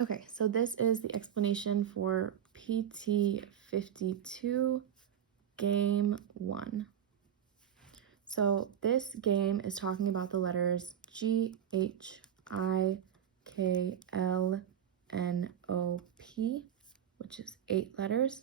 Okay, so this is the explanation for PT52 Game 1. So this game is talking about the letters G, H, I, K, L, N, O, P, which is 8 letters.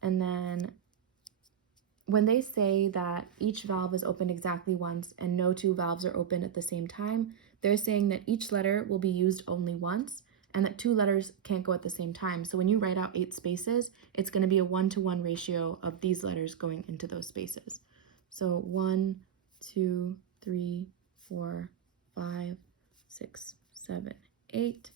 And then when they say that each valve is opened exactly once and no two valves are open at the same time, they're saying that each letter will be used only once and that two letters can't go at the same time. So when you write out 8 spaces, it's going to be a 1-to-1 ratio of these letters going into those spaces. So 1, 2, 3, 4, 5, 6, 7, 8.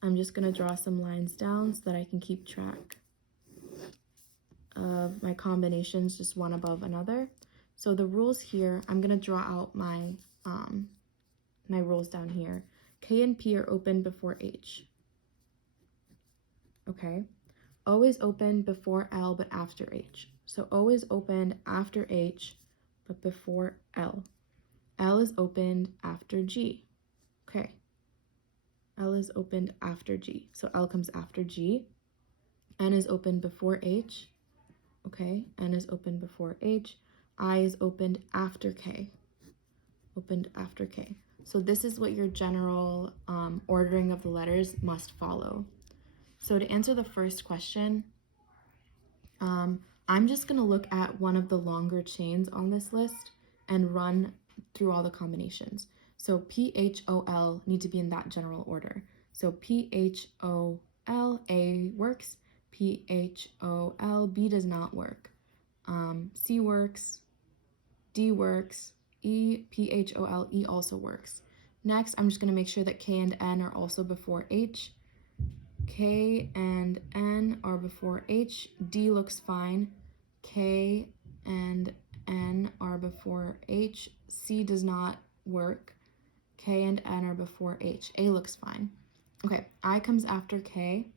I'm just going to draw some lines down so that I can keep track of my combinations, just one above another. So the rules here, I'm going to draw out my my rules down here. K and P are open before H. Okay. O is open before L but after H. So O is opened after H but before L. L is opened after G. Okay. L is opened after G. So L comes after G. N is opened before H. Okay. N is opened before H. I is opened after K. Opened after K. So this is what your general ordering of the letters must follow. So to answer the first question, I'm just going to look at one of the longer chains on this list and run through all the combinations. So P, H, O, L need to be in that general order. So P, H, O, L, A works. P, H, O, L, B does not work. C works. D works. E, P, H, O, L, E also works. Next, I'm just going to make sure that K and N are also before H. K and N are before H. D looks fine. K and N are before H. C does not work. K and N are before H. A looks fine. Okay, I comes after K.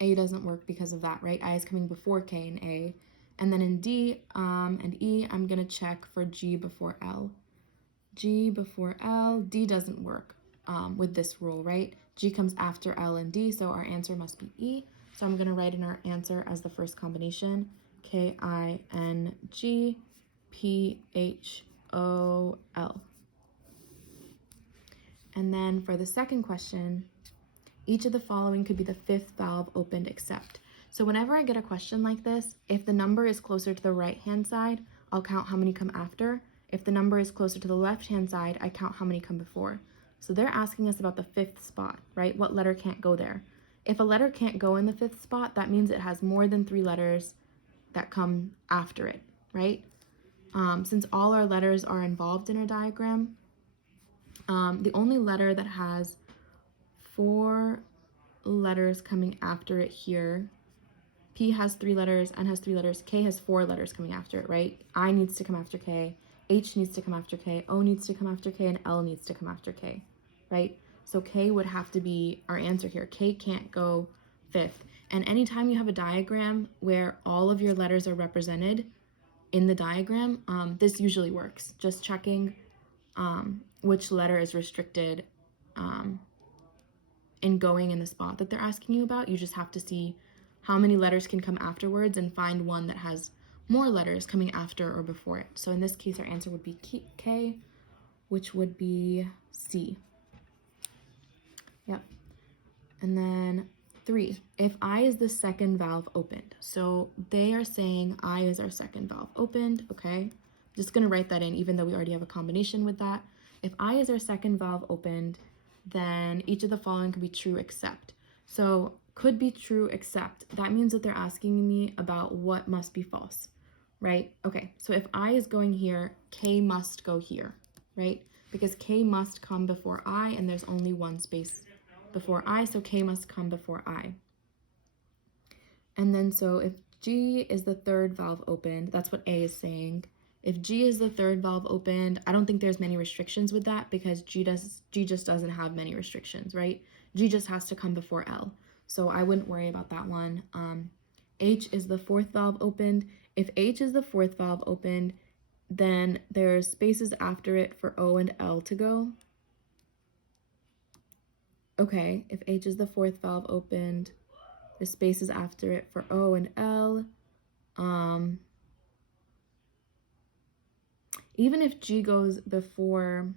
A doesn't work because of that, right? I is coming before K and A. And then in D and E, I'm going to check for G before L. G before L. D doesn't work with this rule, right? G comes after L and D, so our answer must be E. So I'm going to write in our answer as the first combination, K-I-N-G, P-H-O-L. And then for the second question, each of the following could be the fifth valve opened except. So whenever I get a question like this, if the number is closer to the right-hand side, I'll count how many come after. If the number is closer to the left-hand side, I count how many come before. So they're asking us about the fifth spot, right? What letter can't go there? If a letter can't go in the fifth spot, that means it has more than 3 letters that come after it, right? Since all our letters are involved in our diagram, the only letter that has 4 letters coming after it here, P has 3 letters, N has 3 letters, K has 4 letters coming after it, right? I needs to come after K, H needs to come after K, O needs to come after K, and L needs to come after K, right? So K would have to be our answer here. K can't go fifth. And anytime you have a diagram where all of your letters are represented in the diagram, this usually works. Just checking which letter is restricted in going in the spot that they're asking you about. You just have to see how many letters can come afterwards and find one that has more letters coming after or before it. So in this case, our answer would be K, which would be C. Yep. And then 3, if I is the second valve opened. So they are saying I is our second valve opened, okay? Just gonna write that in even though we already have a combination with that. If I is our second valve opened, then each of the following could be true except. So could be true except, that means that they're asking me about what must be false, right? Okay, so if I is going here, K must go here, right? Because K must come before I and there's only one space before I, so K must come before I. And then so if G is the third valve opened, that's what A is saying. If G is the third valve opened, I don't think there's many restrictions with that because G just doesn't have many restrictions, right? G just has to come before L. So I wouldn't worry about that one. H is the fourth valve opened. If H is the fourth valve opened, then there's spaces after it for O and L to go. Okay, if H is the fourth valve opened, the spaces after it for O and L. Even if G goes before,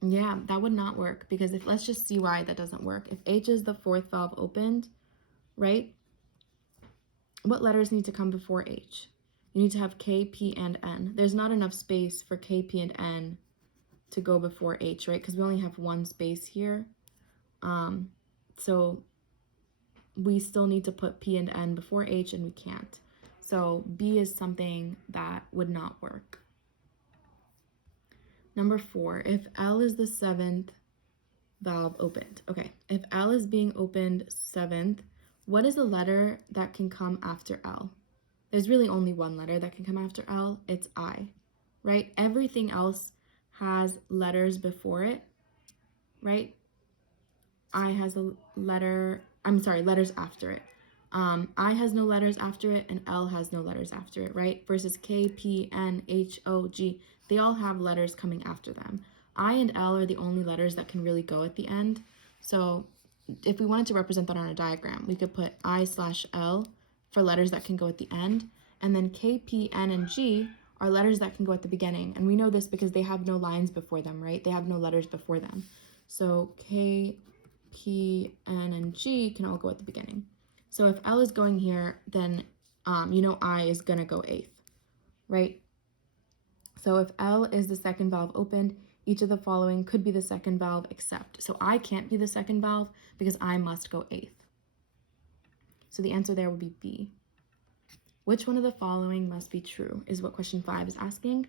yeah, that would not work, because if, let's just see why that doesn't work. If H is the fourth valve opened, right? What letters need to come before H? You need to have K, P, and N. There's not enough space for K, P, and N to go before H, right? Because we only have one space here. So we still need to put P and N before H, and we can't. So B is something that would not work. Number 4, if L is the seventh valve opened. Okay, if L is being opened seventh, what is the letter that can come after L? There's really only one letter that can come after L. It's I, right? Everything else has letters before it, right? I has a letter, letters after it. I has no letters after it, and L has no letters after it, right? Versus K, P, N, H, O, G, they all have letters coming after them. I and L are the only letters that can really go at the end. So if we wanted to represent that on a diagram, we could put I/L for letters that can go at the end, and then K, P, N, and G are letters that can go at the beginning. And we know this because they have no lines before them, right? They have no letters before them. So K, P, N, and G can all go at the beginning. So if L is going here, then I is going to go eighth, right? So if L is the second valve opened, each of the following could be the second valve except. So I can't be the second valve because I must go eighth. So the answer there would be B. Which one of the following must be true is what question 5 is asking.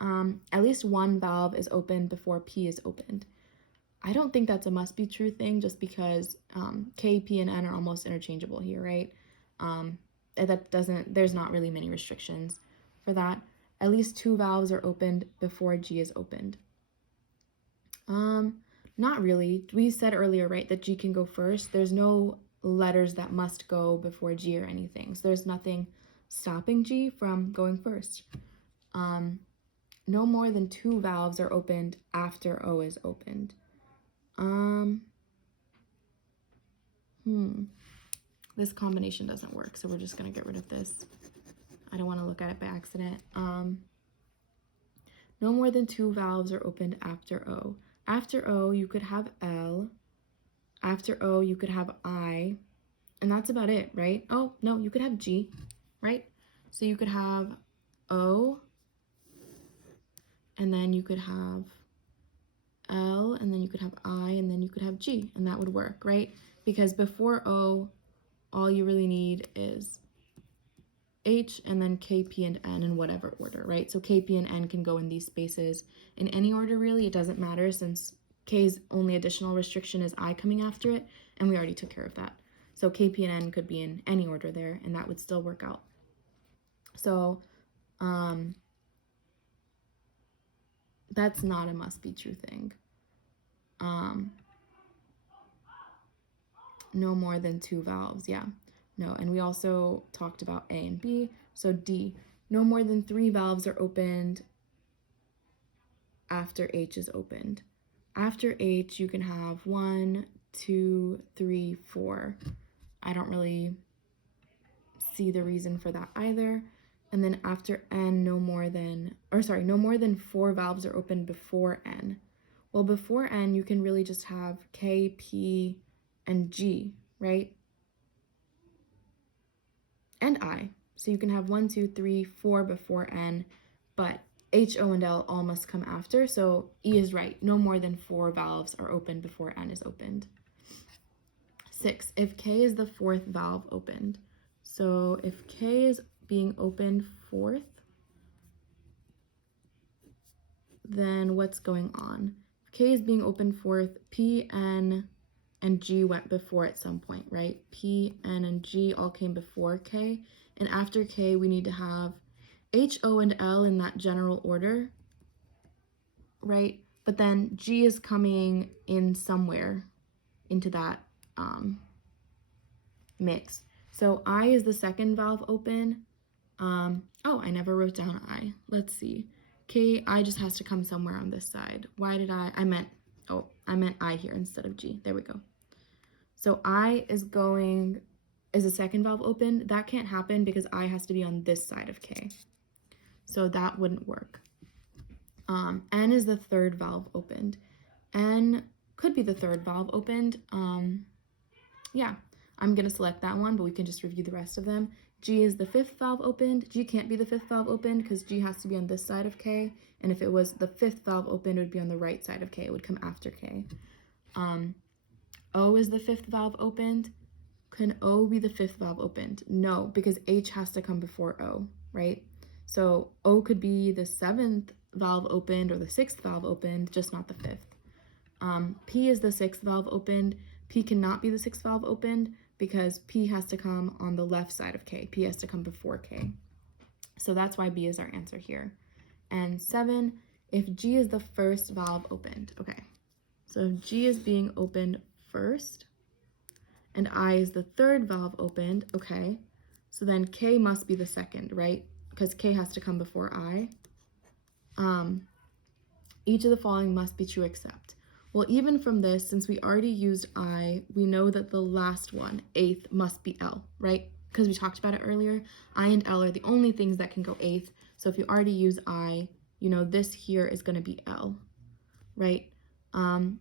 At least one valve is opened before P is opened. I don't think that's a must be true thing, just because K, P, and N are almost interchangeable here, right? There's not really many restrictions for that. At least 2 valves are opened before G is opened. Not really. We said earlier, right, that G can go first. There's no letters that must go before G or anything. So there's nothing stopping G from going first. No more than 2 valves are opened after O is opened. This combination doesn't work, so we're just gonna get rid of this. I don't want to look at it by accident. No more than 2 valves are opened after O. After O, you could have L. After O, you could have I. And that's about it, right? Oh, no, you could have G, right? So you could have O, and then you could have L, and then you could have I, and then you could have G, and that would work, right? Because before O, all you really need is H and then K, P, and N in whatever order, right? So K, P, and N can go in these spaces in any order, really. It doesn't matter, since K's only additional restriction is I coming after it, and we already took care of that. So K, P, and N could be in any order there, and that would still work out. So that's not a must be true thing. No more than 2 valves, yeah. No, and we also talked about A and B. So D, no more than 3 valves are opened after H is opened. After H, you can have 1, 2, 3, 4. I don't really see the reason for that either. And then after N, no more than 4 valves are opened before N. Well, before N, you can really just have K, P, and G, right? And I. So you can have 1, 2, 3, 4 before N, but H, O, and L all must come after. So E is right. No more than 4 valves are opened before N is opened. 6, if K is the 4th valve opened. So if K is being opened 4th, then what's going on? If K is being opened 4th, P, N, and G went before at some point, right? P, N, and G all came before K. And after K, we need to have H, O, and L in that general order, right? But then G is coming in somewhere into that mix. So I is the second valve open. Oh, I never wrote down I. Let's see. I just has to come somewhere on this side. Why did I meant I here instead of G. There we go. So I is the second valve open? That can't happen because I has to be on this side of K. So that wouldn't work. N is the third valve opened. N could be the third valve opened. Yeah, I'm going to select that one, but we can just review the rest of them. G is the fifth valve opened. G can't be the fifth valve opened because G has to be on this side of K. And if it was the fifth valve opened, it would be on the right side of K. It would come after K. O is the fifth valve opened. Can O be the fifth valve opened? No, because H has to come before O, right? So O could be the seventh valve opened or the sixth valve opened, just not the fifth. P is the sixth valve opened. P cannot be the sixth valve opened because P has to come on the left side of K. P has to come before K. So that's why B is our answer here. And 7, if G is the first valve opened. Okay, so if G is being opened first and I is the third valve opened, okay, so then K must be the second, right? Because K has to come before I. Each of the following must be true except. Well, even from this, since we already used I, we know that the last one, eighth, must be L, right? Because we talked about it earlier. I and L are the only things that can go eighth. So if you already use I, you know this here is going to be L, right? And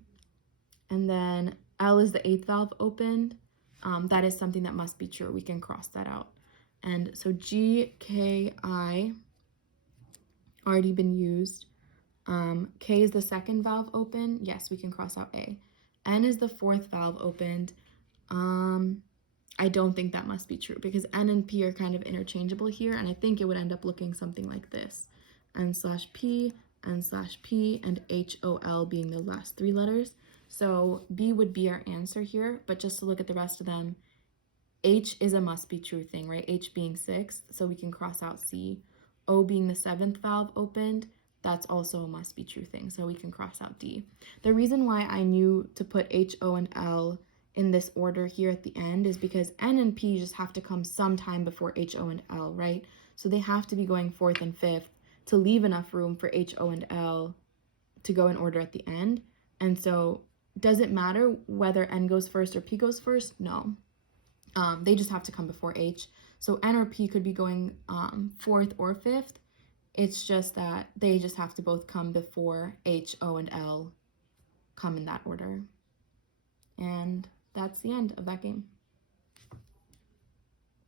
then L is the eighth valve opened. That is something that must be true. We can cross that out. And so G, K, I already been used. K is the second valve open. Yes, we can cross out A. N is the fourth valve opened. I don't think that must be true because N and P are kind of interchangeable here, and I think it would end up looking something like this. N/P, N/P, and HOL being the last 3 letters. So B would be our answer here, but just to look at the rest of them, H is a must be true thing, right? H being 6th, so we can cross out C. O being the 7th valve opened, that's also a must be true thing, so we can cross out D. The reason why I knew to put H, O, and L in this order here at the end is because N and P just have to come sometime before H, O, and L, right? So they have to be going 4th and 5th to leave enough room for H, O, and L to go in order at the end. And so does it matter whether N goes first or P goes first? No. They just have to come before H. So N or P could be going 4th or 5th. It's just that they just have to both come before H, O, and L come in that order. And that's the end of that game.